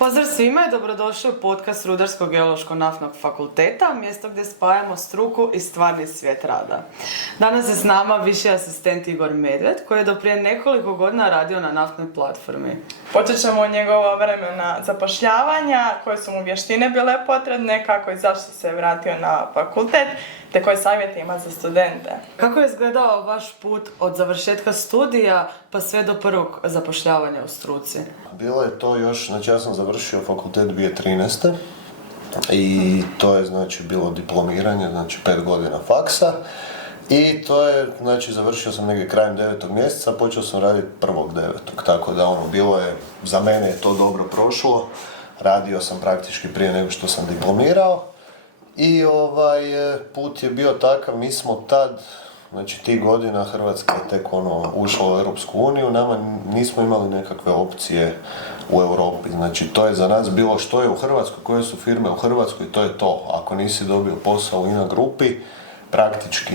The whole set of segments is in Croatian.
Pozdrav svima i dobrodošli u podcast Rudarsko-geološko-naftnog fakulteta, mjesto gdje spajamo struku i stvarni svijet rada. Danas je s nama viši asistent Igor Medved, koji je do prije nekoliko godina radio na naftnoj platformi. Počet ćemo od njegova vremena zapošljavanja, koje su mu vještine bile potrebne, kako i zašto se vratio na fakultet, te koje savjete ima za studente. Kako je izgledao vaš put od završetka studija pa sve do prvog zapošljavanja u struci? Bilo je to još, znači ja sam završio fakultet 2013. I to je znači bilo diplomiranje, znači 5 godina faksa. I to je, znači završio sam negdje krajem 9. mjeseca, počeo sam raditi 1.9. Tako da bilo je, za mene je to dobro prošlo. Radio sam praktički prije nego što sam diplomirao. I put je bio takav, mi smo tad, znači tih godina Hrvatska je tek ušla u Europsku uniju, nama nismo imali nekakve opcije u Europi, znači to je za nas bilo što je u Hrvatskoj, koje su firme u Hrvatskoj, to je to. Ako nisi dobio posao u INA grupi, praktički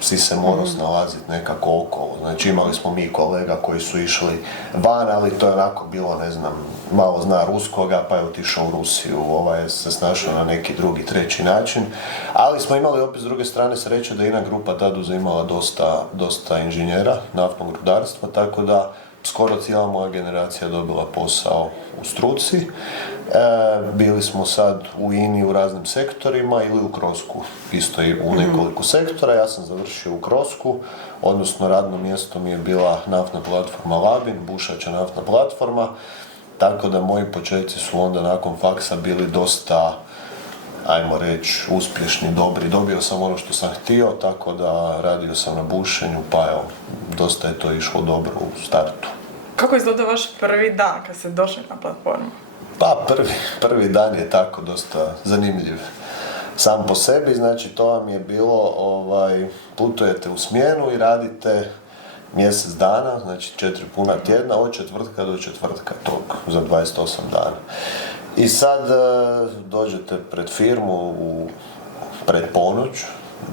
si se morao snalaziti nekako okolo. Znači imali smo mi kolega koji su išli van, ali to je onako bilo, ne znam, malo zna ruskoga, pa je otišao u Rusiju, se snašao na neki drugi, treći način. Ali smo imali opet s druge strane sreće da je INA grupa tad uzimala dosta inženjera naftnog rudarstva, tako da skoro cijela moja generacija dobila posao u struci. Bili smo sad u INI u raznim sektorima ili u Krosku, isto i u nekoliko sektora. Ja sam završio u Krosku, odnosno radno mjesto mi je bila naftna platforma Labin, bušača naftna platforma, tako da moji početci su onda nakon faksa bili dosta, ajmo reći, uspješni, dobri. Dobio sam ono što sam htio, tako da radio sam na bušenju, pa evo, dosta je to išlo dobro u startu. Kako izgleda vaš prvi dan kad ste došli na platformu? Pa prvi dan je tako dosta zanimljiv sam po sebi, znači to vam je bilo, putujete u smjenu i radite mjesec dana, znači 4 puna tjedna, od četvrtka do četvrtka tog, za 28 dana. I sad dođete pred firmu pred ponoć,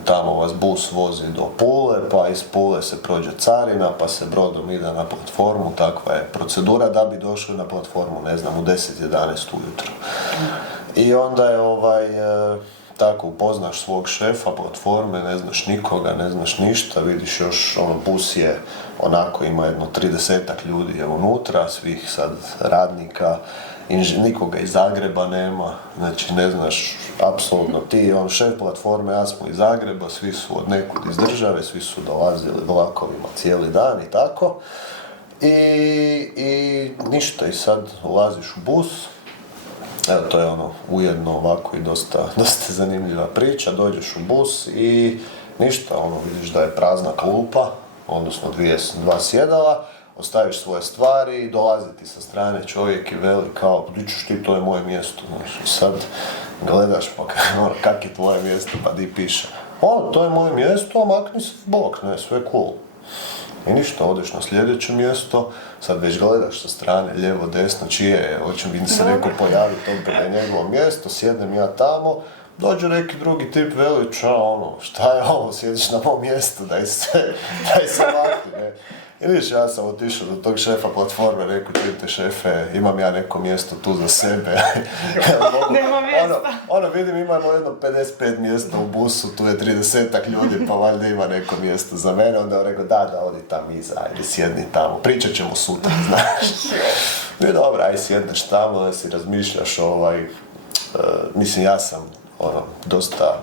tamo vas bus vozi do Pule, pa iz Pule se prođe carina, pa se brodom ide na platformu, takva je procedura da bi došli na platformu, ne znam, u 10-11 ujutro. I onda je tako upoznaš svog šefa platforme, ne znaš nikoga, ne znaš ništa, vidiš još, bus je onako, ima jedno 30-ak ljudi je unutra, svih sad radnika, nikoga iz Zagreba nema, znači ne znaš apsolutno ti, šef platforme, ja smo iz Zagreba, svi su od nekud iz države, svi su dolazili vlakovima cijeli dan i tako. I ništa, i sad ulaziš u bus, evo to je ujedno ovako i dosta zanimljiva priča, dođeš u bus i ništa, vidiš da je prazna klupa, odnosno dva sjedala, ostaviš svoje stvari i dolazi ti sa strane čovjek i veli kao, di ćeš ti, to je moje mjesto, znaš, i sad gledaš pa kak je tvoje mjesto, pa di piše, to je moje mjesto, makni se bok, ne, sve cool. I ništa, odeš na sljedeće mjesto, sad već gledaš sa strane, lijevo, desno, čije je, hoće mi se neko pojaviti opet da je njegovo mjesto, sjednem ja tamo, dođe neki drugi tip, veli, šta je ovo, sjediš na mom mjestu, daj se makni, ne. I vidiš, ja sam otišao do tog šefa platforme, rekao, čujte šefe, imam ja neko mjesto tu za sebe. Nema mjesta. Vidim, imamo jedno 55 mjesta u busu, tu je 30-ak ljudi, pa valjda ima neko mjesto za mene. Onda je rekao, da, odi tam iza, ajde, sjedni tamo, pričat ćemo sutra, znaš. I dobro, ajde, sjedneš tamo, da si razmišljaš, mislim, ja sam, dosta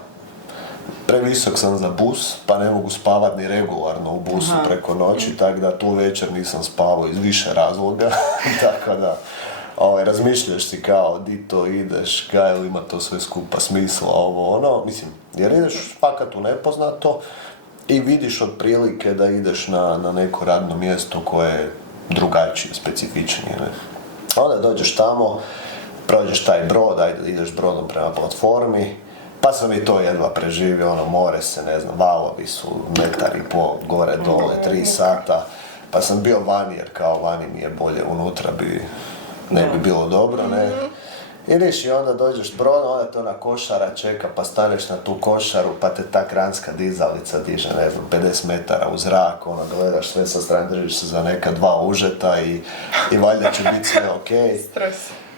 previsok sam za bus, pa ne mogu spavat ni regularno u busu preko noći, tako da tu večer nisam spavao iz više razloga, tako da razmišljaš si kao di to ideš, kaj li ima to sve skupa smisla, mislim, jer ideš fakat u nepoznato i vidiš otprilike da ideš na neko radno mjesto koje je drugačije, specifičnije, ne. Onda dođeš tamo, prođeš taj brod, ajde ideš brodom prema platformi, pa sam i to jedva preživio, more se, ne znam, valovi su 1,5 m gore dole, 3 sata, pa sam bio vani, jer kao vani mi je bolje, unutra ne bi bilo dobro, ne. Ideš i onda dođeš s brodom, onda te ona košara čeka, pa staneš na tu košaru, pa te ta kranska dizalica diže, ne znam, 50 metara u zrak, gledaš sve sa strane, držiš se za neka 2 užeta i valjda će biti sve okej. Stres.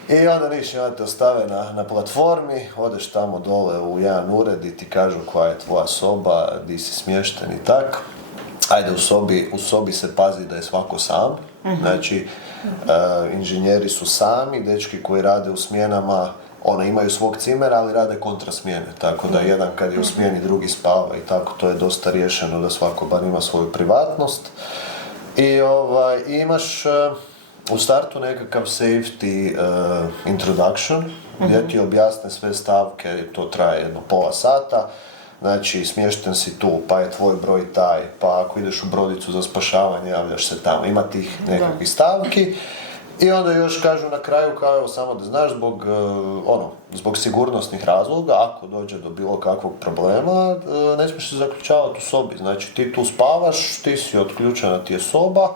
I onda onda te ostave na platformi, odeš tamo dole u jedan ured i ti kažu koja je tvoja soba, di si smješten i tak. Ajde, u sobi se pazi da je svako sam, znači inženjeri su sami, dečki koji rade u smjenama, imaju svog cimera, ali rade kontra smjene, tako da jedan kad je u smjeni, drugi spava i tako, to je dosta riješeno da svako bar ima svoju privatnost. I imaš u startu nekakav safety introduction, gdje ti objasne sve stavke, to traje jedno pola sata. Znači, smješten si tu, pa je tvoj broj taj, pa ako ideš u brodicu za spašavanje, javljaš se tamo. Ima tih nekakvih stavki. I onda još kažu na kraju, kao evo, samo da znaš, zbog sigurnosnih razloga, ako dođe do bilo kakvog problema, ne smiješ se zaključavati u sobi. Znači, ti tu spavaš, ti si otključena, ti je soba,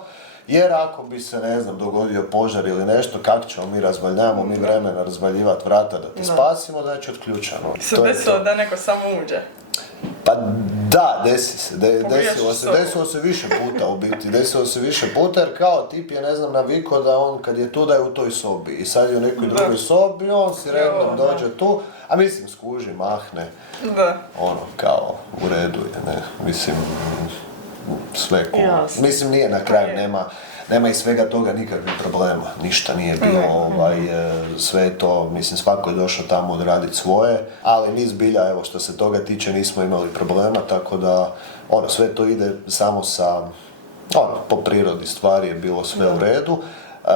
jer ako bi se, ne znam, dogodio požar ili nešto, kako ćemo mi nemamo mi vremena razvaljivati vrata da te spasimo, znači otključano. Se desilo da neko samo uđe? Pa da, desilo se više puta u biti, jer kao tip je, ne znam, navikao da on kad je tu da je u toj sobi i sad je u nekoj drugoj sobi, on si random dođe tu, a mislim skuži, mahne, kao u redu je, ne, mislim, sve cool. Mislim, nije na kraju, nema i svega toga nikakvih problema, ništa nije bilo, sve je to, mislim, svako je došao tamo odraditi svoje, ali mi zbilja, evo, što se toga tiče, nismo imali problema, tako da, sve to ide samo sa, po prirodi stvari je bilo sve u redu.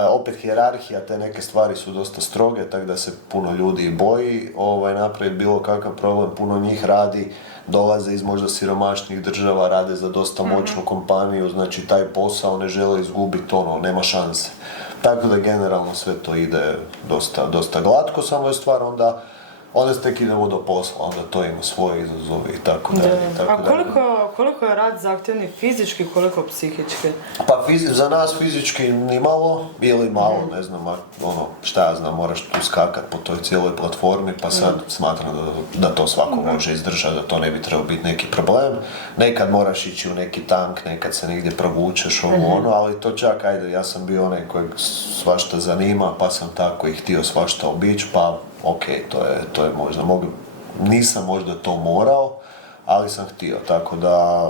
Opet hijerarhija, te neke stvari su dosta stroge, tako da se puno ljudi boji napraviti bilo kakav problem, puno njih radi, dolaze iz možda siromašnih država, rade za dosta moćnu kompaniju, znači taj posao ne žele izgubiti, nema šanse. Tako da generalno sve to ide dosta glatko, samo je stvar onda se tek idemo do posla, onda to ima svoje izazove i tako dalje. A koliko je rad zahtjevni fizički, koliko psihički? Pa za nas fizički ni malo, ili malo, ne znam, šta ja znam, moraš tu skakat po toj cijeloj platformi, pa sad smatram da to svako može izdržati, da to ne bi trebao biti neki problem. Nekad moraš ići u neki tank, nekad se negdje provučeš, ali to čak, ajde, ja sam bio onaj kojeg svašta zanima, pa sam tako i htio svašta obići, pa ok, to je možda, nisam možda to morao, ali sam htio, tako da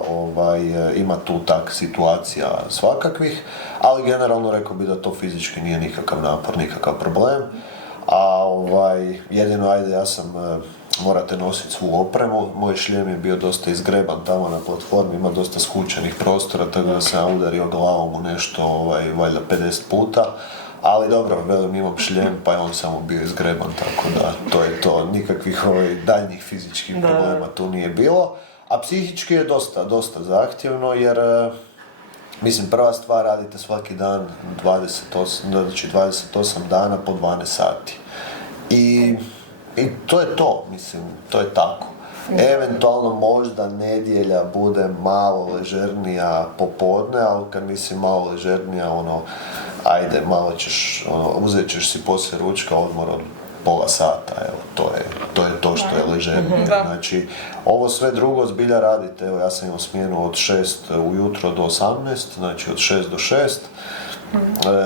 ima tu tak situacija svakakvih, ali generalno rekao bi da to fizički nije nikakav napor, nikakav problem, a jedino, ajde, ja sam, morate nositi svu opremu, moj šljem je bio dosta izgreban tamo na platformi, ima dosta skučenih prostora, tako da sam udario glavom u nešto, valjda 50 puta, ali dobro, velim, imam šljem, pa je on samo bio izgreban, tako da to je to, nikakvih daljnjih fizičkih problema tu nije bilo. A psihički je dosta zahtjevno, jer, mislim, prva stvar, radite svaki dan 28 dana po 12 sati. I to je to, mislim, to je tako. Eventualno možda nedjelja bude malo ležernija popodne, ali kad mislim malo ležernija, ajde, malo ćeš, uzet ćeš si poslije ručka odmor od pola sata, evo, to je to što je ležernije. Znači, ovo sve drugo zbilja radite, evo, ja sam imao smjenu od 6 ujutro do 18, znači od 6 do 6.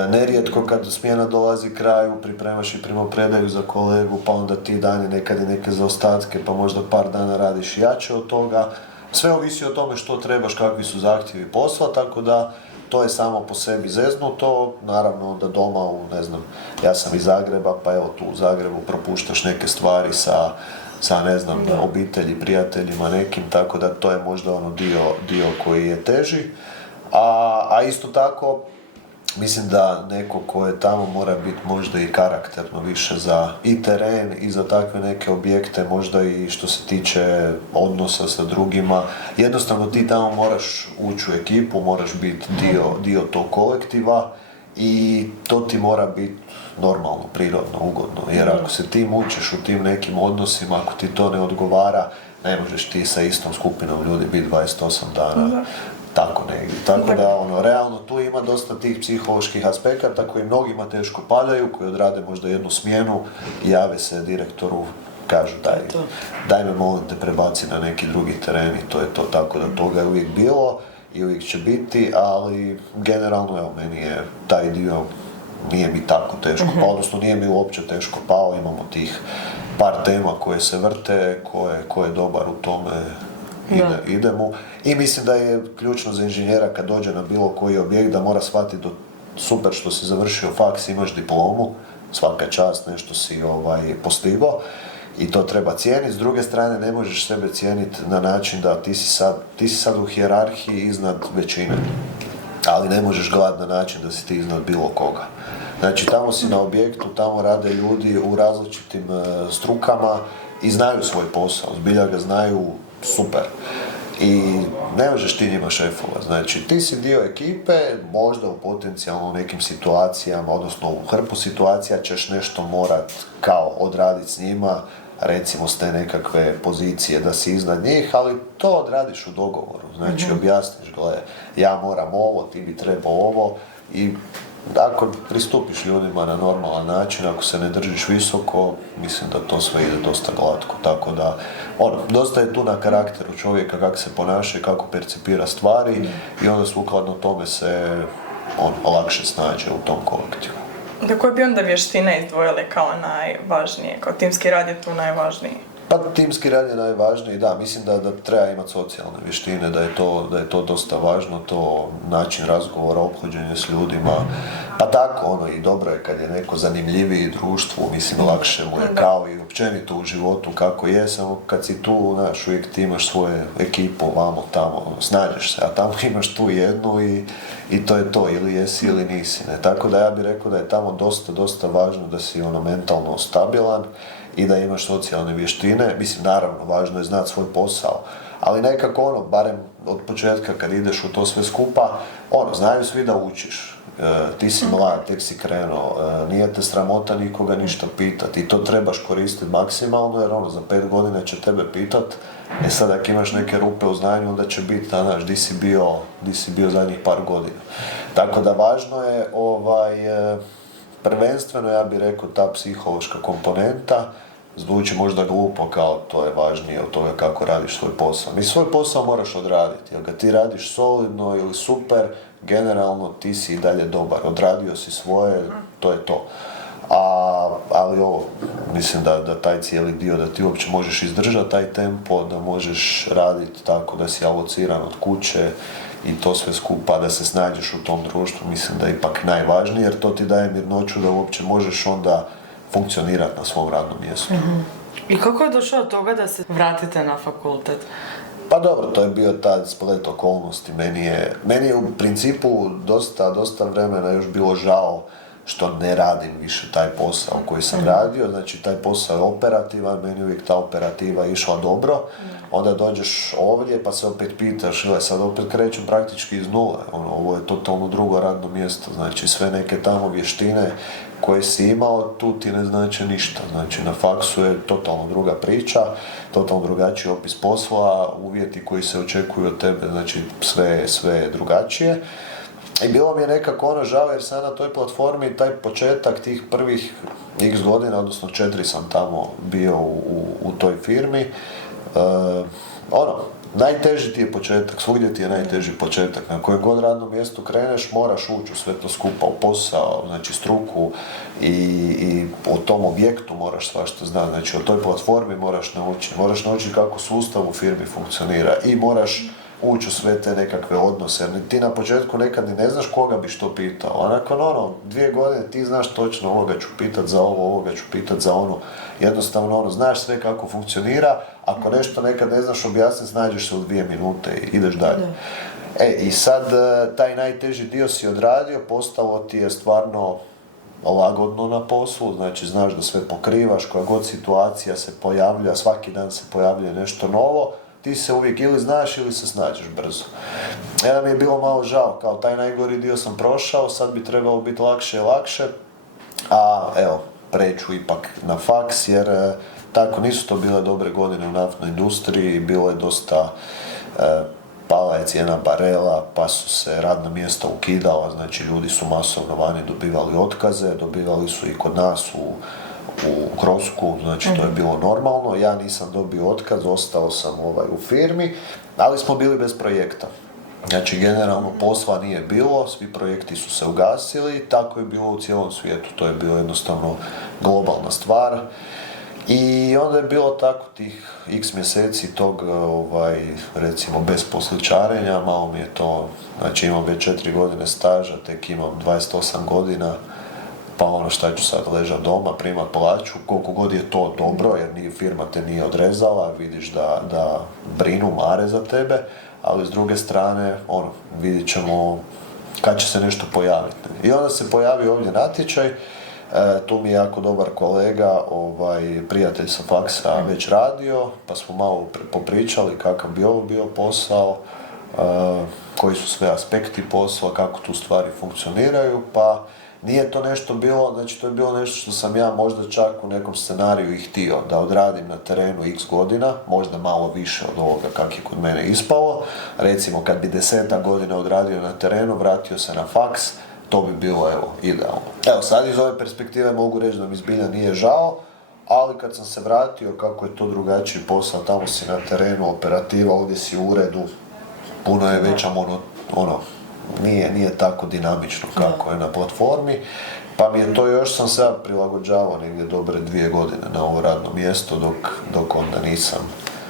Nerijetko kad smjena dolazi kraju, pripremaš i primopredaju za kolegu, pa onda ti dani nekad i neke zaostatke, pa možda par dana radiš jače od toga. Sve ovisi o tome što trebaš, kakvi su zahtjevi posla, tako da to je samo po sebi zeznuto. Naravno da doma, ne znam, ja sam iz Zagreba, pa evo tu u Zagrebu propuštaš neke stvari sa ne znam, obitelji, prijateljima nekim, tako da to je možda dio koji je teži. A isto tako, mislim da neko ko je tamo mora biti možda i karakterno više za i teren i za takve neke objekte, možda i što se tiče odnosa sa drugima. Jednostavno ti tamo moraš ući u ekipu, moraš biti dio tog kolektiva i to ti mora biti normalno, prirodno, ugodno. Jer ako se ti mučiš u tim nekim odnosima, ako ti to ne odgovara, ne možeš ti sa istom skupinom ljudi biti 28 dana. Tako negdje. Tako da, realno tu ima dosta tih psiholoških aspekata koji mnogima teško padaju, koji odrade možda jednu smjenu, jave se direktoru, kažu daj me molim te prebaci na neki drugi teren i to je to, tako da toga je uvijek bilo i uvijek će biti, ali generalno, evo, meni je taj dio nije mi tako teško pao, odnosno nije mi uopće teško pao, imamo tih par tema koje se vrte, ko je dobar u tome, ide mu. I mislim da je ključno za inženjera kad dođe na bilo koji objekt da mora shvatiti super što si završio faks, imaš diplomu, svaka čast, nešto si postigao i to treba cijeniti. S druge strane, ne možeš sebe cijeniti na način da ti si sad u hijerarhiji iznad većine, ali ne možeš gledati na način da si ti iznad bilo koga. Znači, tamo si na objektu, tamo rade ljudi u različitim strukama i znaju svoj posao, zbilja ga znaju super. I ne možeš ti njima šefova, znači ti si dio ekipe, možda u potencijalno nekim situacijama, odnosno u hrpu situacija ćeš nešto morat kao odraditi s njima, recimo s te nekakve pozicije da si iznad njih, ali to odradiš u dogovoru, znači objasniš, gle, ja moram ovo, ti bi trebao ovo i ako pristupiš ljudima na normalan način, ako se ne držiš visoko, mislim da to sve ide dosta glatko, tako da dosta je tu na karakteru čovjeka kako se ponaša i kako percipira stvari i onda sukladno tome se lakše snađe u tom kolektivu. Da koje bi onda vještine izdvojili kao najvažnije, kao timski rad je tu najvažniji? Pa timski rad je najvažniji, da, mislim da treba imati socijalne vještine, da je to dosta važno, to način razgovora, ophođenje s ljudima, pa tako i dobro je kad je neko zanimljiviji društvu, mislim lakše mu je kao i općenito u životu kako je, samo kad si tu, znaš, uvijek ti imaš svoju ekipu, vamo, tamo, snađeš se, a tamo imaš tu jednu i to je to, ili jesi ili nisi, ne, tako da ja bih rekao da je tamo dosta važno da si mentalno stabilan i da imaš socijalne vještine. Mislim, naravno, važno je znati svoj posao, ali nekako barem od početka kad ideš u to sve skupa, znaju svi da učiš. Ti si mlad, tek si krenuo, nije te sramota nikoga ništa pitati i to trebaš koristiti maksimalno jer za 5 godina će tebe pitat, sad ako imaš neke rupe u znanju onda će biti, znaš, di si bio zadnjih par godina. Tako da važno je prvenstveno, ja bih rekao, ta psihološka komponenta, zvuči možda glupo kao to je važnije od toga kako radiš svoj posao. Mi svoj posao moraš odraditi, jer ga ti radiš solidno ili super, generalno ti si i dalje dobar, odradio si svoje, to je to. Ali mislim da taj cijeli dio, da ti uopće možeš izdržati taj tempo, da možeš raditi tako da si alociran od kuće, i to sve skupa, da se snađeš u tom društvu, mislim da je ipak najvažnije, jer to ti daje mirnoću da uopće možeš onda funkcionirati na svom radnom mjestu. I kako je došlo od toga da se vratite na fakultet? Pa dobro, to je bio taj splet okolnosti. Meni je u principu dosta vremena još bilo žao što ne radim više taj posao koji sam radio, znači taj posao je operativan, meni uvijek ta operativa išla dobro, onda dođeš ovdje pa se opet pitaš, sad opet krećem praktički iz nule, ovo je totalno drugo radno mjesto, znači sve neke tamo vještine koje si imao, tu ti ne znači ništa, znači na faksu je totalno druga priča, totalno drugačiji opis posla, uvjeti koji se očekuju od tebe, znači sve je drugačije. I bilo mi je nekako žao jer sam na toj platformi taj početak tih prvih x godina, odnosno 4 sam tamo bio u toj firmi. Najteži ti je početak, svugdje ti je najteži početak. Na kojem god radnom mjestu kreneš, moraš ući u sve to skupa, u posao, znači struku i o tom objektu moraš svašta znati. Znači o toj platformi moraš naučiti kako sustav u firmi funkcionira i moraš ući u sve te nekakve odnose, jer ti na početku nekad ni ne znaš koga bi što pitao, a nakon 2 godine ti znaš točno ovoga ću pitat za ovo, ovoga ću pitat za ono, jednostavno znaš sve kako funkcionira, ako nešto nekad ne znaš objasniti, snađeš se u 2 minute i ideš dalje. I sad taj najteži dio si odradio, postalo ti je stvarno lagodno na poslu, znači znaš da sve pokrivaš, koja god situacija se pojavlja, svaki dan se pojavljuje nešto novo, ti se uvijek ili znaš ili se snađeš brzo. Jedan mi je bilo malo žao, kao taj najgori dio sam prošao, sad bi trebalo biti lakše i lakše, a evo, preću ipak na faks, jer tako nisu to bile dobre godine u naftnoj industriji, bilo je dosta, pala je cijena barela, pa su se radna mjesta ukidala, znači ljudi su masovno vani dobivali otkaze, dobivali su i kod nas u Krosku, znači to je bilo normalno, ja nisam dobio otkaz, ostao sam u firmi, ali smo bili bez projekta. Znači, generalno posla nije bilo, svi projekti su se ugasili, tako je bilo u cijelom svijetu, to je bilo jednostavno globalna stvar. I onda je bilo tako tih x mjeseci tog, recimo, besposličarenja, malo mi je to, znači imam već 4 godine staža, tek imam 28 godina, pa ono šta ću sad ležati doma, primat plaću, koliko god je to dobro, jer firma te nije odrezala, vidiš da brinu, mare za tebe, ali s druge strane, vidit ćemo kad će se nešto pojaviti. I onda se pojavi ovdje natječaj, tu mi je jako dobar kolega, prijatelj sa faksa već radio, pa smo malo popričali kakav bi ovo bio posao, koji su sve aspekti posla, kako tu stvari funkcioniraju, pa nije to nešto bilo, znači to je bilo nešto što sam ja možda čak u nekom scenariju i htio, da odradim na terenu x godina, možda malo više od ovoga kak je kod mene ispalo. Recimo kad bi 10 godina odradio na terenu, vratio se na faks, to bi bilo, evo, idealno. Evo, sad iz ove perspektive mogu reći da mi zbilja nije žao, ali kad sam se vratio, kako je to drugačiji posao, tamo si na terenu, operativa, ovdje si u uredu, puno je veća nije tako dinamično kako je na platformi, pa mi je to još sam se prilagođavao negdje dobre 2 godine na ovo radno mjesto, dok onda nisam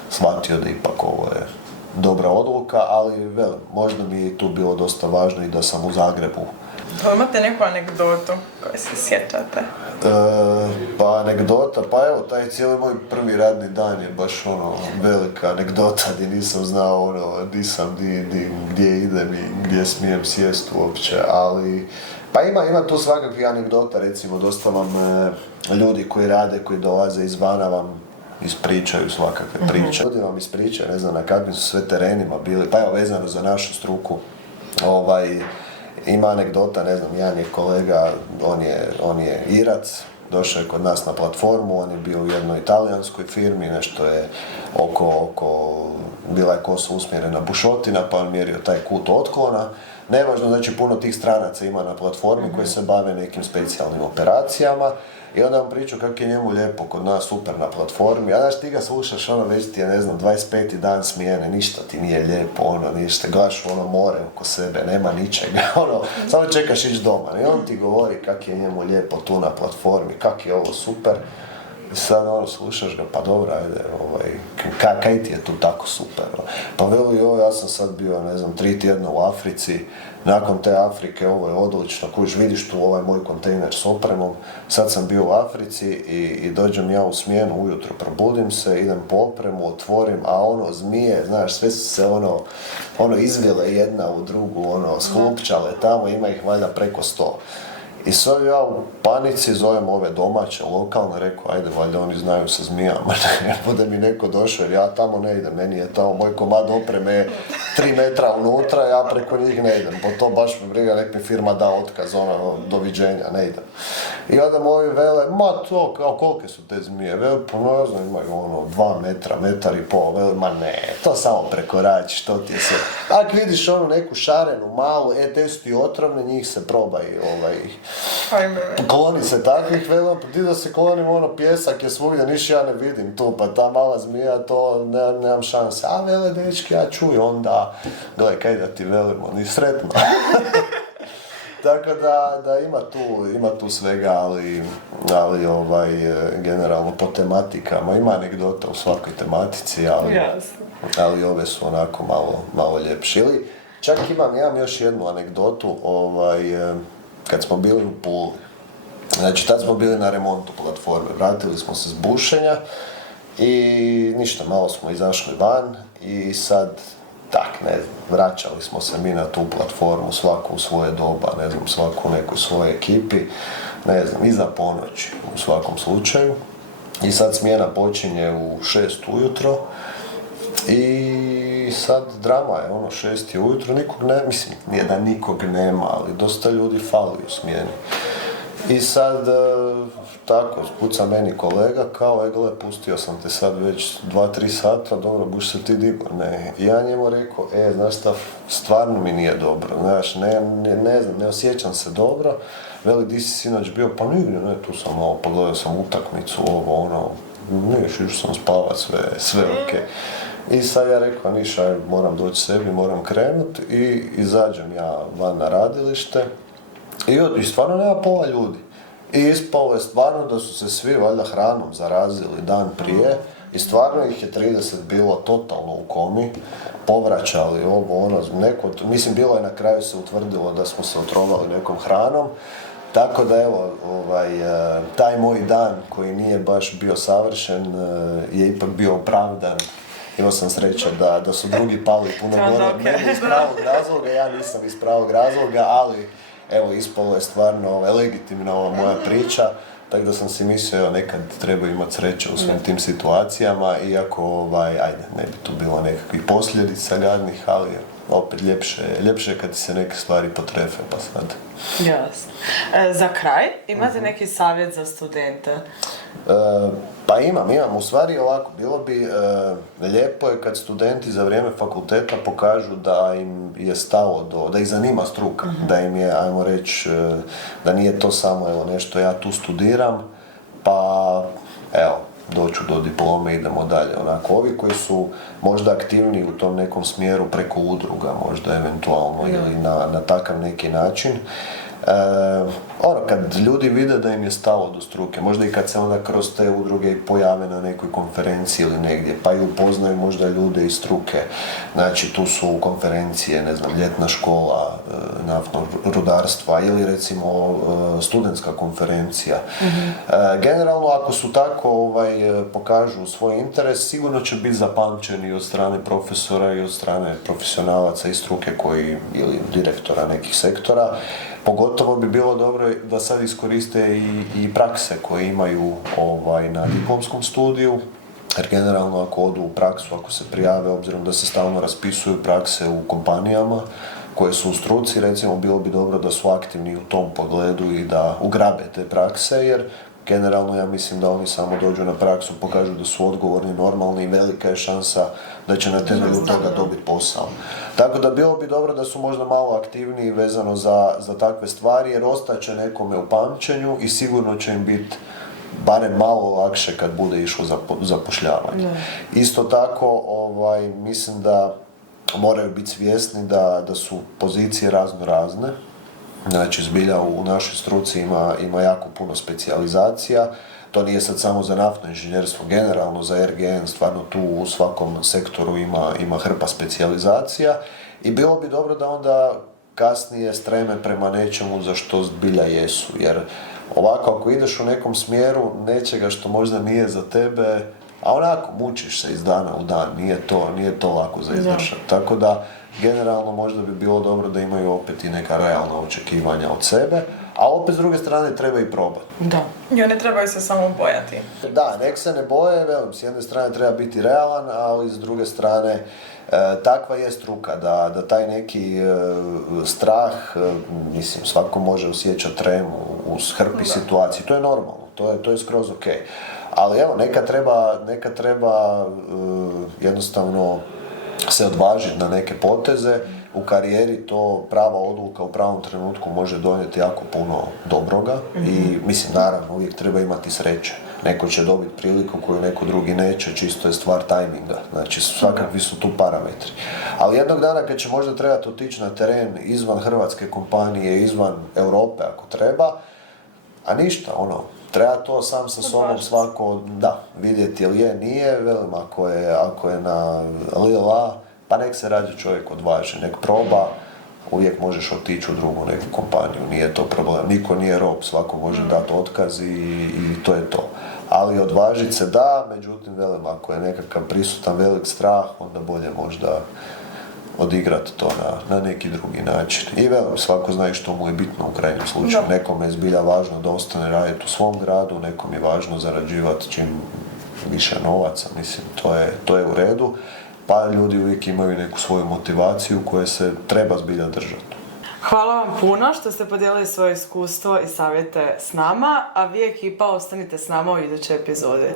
shvatio da ipak ovo je dobra odluka, ali velim, možda mi je tu bilo dosta važno i da sam u Zagrebu. Imate neku anegdotu koju se sjećate? Pa anegdota, pa evo, taj cijeli moj prvi radni dan je baš velika anegdota gdje nisam znao di sam, gdje idem i gdje smijem sjest uopće, ali pa ima tu svakakvih anegdota, recimo dosta vam ljudi koji rade, koji dolaze izvana vam ispričaju svakakve priče. Ljudi vam ispričaju, ne znam na kakvim su sve terenima bili, pa evo vezano za našu struku, ima anegdota, ne znam, jedan je kolega, on je Irac, došao je kod nas na platformu, on je bio u jednoj italijanskoj firmi, nešto je bila je kosa usmjerena bušotina, pa on mjerio taj kut otklona. Nevažno, znači puno tih stranaca ima na platformi koji se bave nekim specijalnim operacijama. I onda vam priču kako je njemu lijepo kod nas, super na platformi, a znaš ti ga slušaš, već ti je, ne znam, 25. dan smijene, ništa ti nije lijepo, ništa, gledaš more oko sebe, nema ničega, samo čekaš ići doma. I on ti govori kako je njemu lijepo tu na platformi, kako je ovo super. I sad slušaš ga, pa dobro, ajde, kaj ti je tu tako super? Pa veli, ja sam sad bio, ne znam, 3 tjedna u Africi, nakon te Afrike ovo je odlično, kužiš, vidiš tu ovaj moj kontejner s opremom, sad sam bio u Africi i dođem ja u smjenu ujutro, probudim se, idem po opremu, otvorim, a zmije, znaš, sve su se izvile jedna u drugu, sklupčale tamo, ima ih valjda preko 100. I sad ja u panici zovem ove domaće, lokalne, rekao, ajde, valjda oni znaju sa zmijama, ne bude mi neko došao, jer ja tamo ne idem, meni je tamo, moj komad opreme 3 metra unutra, ja preko njih ne idem, po to baš me briga, nek mi firma da otkaz, doviđenja, ne idem. I onda moji vele, ma to, kao kolike su te zmije, vele, pa ne znam, imaju 2 metra, metar i pol, vele, ma ne, to samo prekorači, što ti je sve. Ako vidiš neku šarenu, malu, te su ti otrovne, njih se probaj, kloni se takvih, velim, pa ti da se klonim, pjesak je svugdje, niš ja ne vidim tu, pa ta mala zmija, to nemam šanse. A vele, dečki, ja čuj onda, gledaj, kaj da ti velimo, ni sretno. Tako da ima tu svega, ali generalno po tematikama, ima anegdota u svakoj tematici, ali ove su onako malo ljepše. Ili čak imam još jednu anegdotu, kad smo bili u Puli. Znači, tad smo bili na remontu platforme, vratili smo se s bušenja i ništa, malo smo izašli van i sad, vraćali smo se mi na tu platformu, svaku u svoje doba, ne znam, svaku u nekoj svojoj ekipi, ne znam, iza ponoći u svakom slučaju. I sad smjena počinje u 6 ujutro i sad drama je, 6 ujutro, nikog ne, mislim, nije da nikog nema, ali dosta ljudi fali u smjeni. I sad, tako, kuca meni kolega, kao, gle, pustio sam te sad već 2-3 sata, dobro, buš se ti digo, ne. I ja njemu rekao, znaš šta, stvarno mi nije dobro, znaš, ne znam, ne osjećam se dobro. Veli, di si sinoć bio? Pa nigdje, ne, tu sam malo, pogledao sam utakmicu, niješ, išao sam spavat, sve okej. I sad ja rekao, ništa, moram doći sebi, moram krenut i izađem ja van na radilište i stvarno nema pola ljudi. I ispalo je stvarno da su se svi valjda hranom zarazili dan prije i stvarno ih je 30 bilo totalno u komi, povraćali ovo ono, mislim bilo je na kraju se utvrdilo da smo se otrovali nekom hranom. Tako da evo, taj moj dan koji nije baš bio savršen je ipak bio opravdan. Imao sam sreće da su drugi pali puno gore od mene iz pravog razloga, ja nisam iz pravog razloga, ali evo ispalo je stvarno legitimna ova moja priča. Tako da sam si mislio, evo, nekad treba imati sreće u svim tim situacijama, iako, ne bi tu bilo nekakvih posljedica gadnih, ali opet ljepše je kad ti se neke stvari potrefe, pa sad. Jasno. Za kraj, imate neki savjet za studente? Pa imam. U stvari ovako, bilo bi lijepo je kad studenti za vrijeme fakulteta pokažu da im je stalo da ih zanima struka, da im je, ajmo reći, da nije to samo evo nešto ja tu studiram, pa evo, doću do diplome, idemo dalje. Onako, ovi koji su možda aktivni u tom nekom smjeru preko udruga, možda eventualno, ili na takav neki način, kad ljudi vide da im je stalo do struke, možda i kad se onda kroz te udruge pojave na nekoj konferenciji ili negdje, pa i upoznaju možda ljude iz struke, znači tu su konferencije, ne znam, ljetna škola naftnog rudarstva ili recimo studentska konferencija. Generalno, ako su tako pokažu svoj interes, sigurno će biti zapamćeni od strane profesora i od strane profesionalaca iz struke koji, ili direktora nekih sektora. Pogotovo bi bilo dobro da sad iskoriste i prakse koje imaju na diplomskom studiju, jer generalno ako odu u praksu, ako se prijave, obzirom da se stalno raspisuju prakse u kompanijama koje su u struci, recimo bilo bi dobro da su aktivni u tom pogledu i da ugrabe te prakse, jer generalno ja mislim da oni samo dođu na praksu, pokažu da su odgovorni, normalni i velika je šansa da će na temelju toga dobiti posao. Tako da bilo bi dobro da su možda malo aktivniji vezano za takve stvari, jer ostaće nekome u pamćenju i sigurno će im biti barem malo lakše kad bude išlo zapošljavanje. Isto tako, mislim da moraju biti svjesni da su pozicije razne. Znači, zbilja u našoj struci ima jako puno specijalizacija. To nije sad samo za naftno inženjerstvo, generalno za RGN, stvarno tu u svakom sektoru ima hrpa specijalizacija i bilo bi dobro da onda kasnije streme prema nečemu za što zbilja jesu, jer ovako ako ideš u nekom smjeru nečega što možda nije za tebe, a onako mučiš se iz dana u dan, nije to lako za izvršati. Tako da generalno možda bi bilo dobro da imaju opet i neka realna očekivanja od sebe, a opet s druge strane treba i probati. Da. I oni trebaju se samo bojati. Da, nek se ne boje, s jedne strane treba biti realan, ali s druge strane takva je struka da taj neki strah, mislim, svako može osjećati tremu u hrpi situaciji, to je normalno, to je skroz ok. Ali evo, neka treba jednostavno se odvažiti na neke poteze. U karijeri to prava odluka u pravom trenutku može donijeti jako puno dobroga i mislim, naravno, uvijek treba imati sreće. Neko će dobiti priliku koju neko drugi neće, čisto je stvar tajminga. Znači, svakakvi su tu parametri. Ali jednog dana kad će možda trebati otići na teren izvan hrvatske kompanije, izvan Europe ako treba, a ništa, treba to sam sa sobom svako, vidjeti ili je, nije, velim, ako je na lila, pa nek se rađe čovjek odvaži, nek proba, uvijek možeš otići u drugu neku kompaniju, nije to problem, niko nije rob, svako može dati otkaz i to je to. Ali odvažiti se međutim, velim, ako je nekakav prisutan velik strah, onda bolje možda odigrati to na neki drugi način. I velim, svako zna što mu je bitno u krajnjem slučaju. Nekome je zbilja važno da ostane raditi u svom gradu, nekom je važno zarađivati čim više novaca, mislim, to je u redu. Pa ljudi uvijek imaju neku svoju motivaciju koje se treba zbilja držati. Hvala vam puno što ste podijelili svoje iskustvo i savjete s nama, a vi ekipa ostanite s nama u idućoj epizodi.